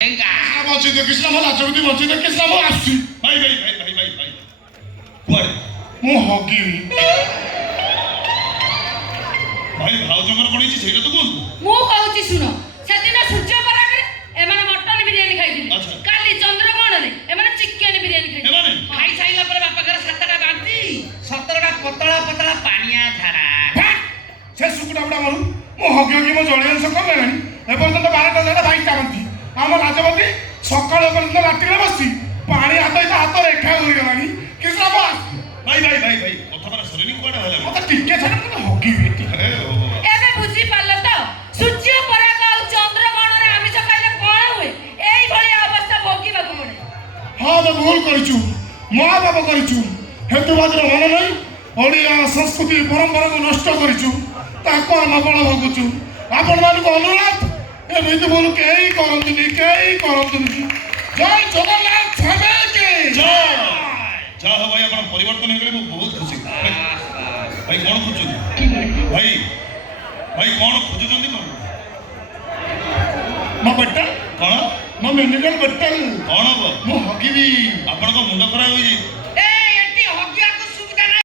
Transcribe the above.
बची देखिस ना नाचबी बची देखिस ना मो आसी भाई भाई भाई भाई भाई भाई कुआरे मो हगी भाई भाव जमर कोन छि सेटा तो बोल मो कहूची सुनो सेदिन सूर्य परागरे एमाने मटन बिरयानी खाइदिले काली चंद्रग्रहण रे एमाने चिकन बिरयानी खाइदिले एमाने खाइ साइला पर बापा घर 7टा बांती 17टा पतला पतला पानिया झाड़ा से सुकुडा बडा मारू मो हगी मो जळे अंश कोन लानी ए पर्यंत 12टा झाडा 22टा बांती आम राजपति सकाल पर्यंत राति बसी पानी हाथ रेखा हो गलानी कृष्ण बस भाई भाई भाई भाई कथा पर सरेनी कोडा हला मत टिके छन मत हगी बेटी एबे बुझी पारल तो सूर्य पराग आ चंद्रग्रहण रे आमिष खाइले कोन हुए एई भली अवस्था भोगी बाबू पड़े हां मैं भूल करिछु मां बाप करिछु हेतु बाजर मन नहीं ओडिया संस्कृति परंपरा को नष्ट करिछु ताको हम बळ भगुछु आपण मान को अनुरोध एमिति बोलू केई करंतुनी जय जगन्नाथ छबे के जय जा हो भाई अपन परिवर्तन हेले मु बहुत खुशी भाई कोन खुजु भाई भाई कोन खुजु जंदी कोन म बट्टल कोन म मेडिकल बट्टल कोन हो मु हगिबी आपण को मुंड खराब होई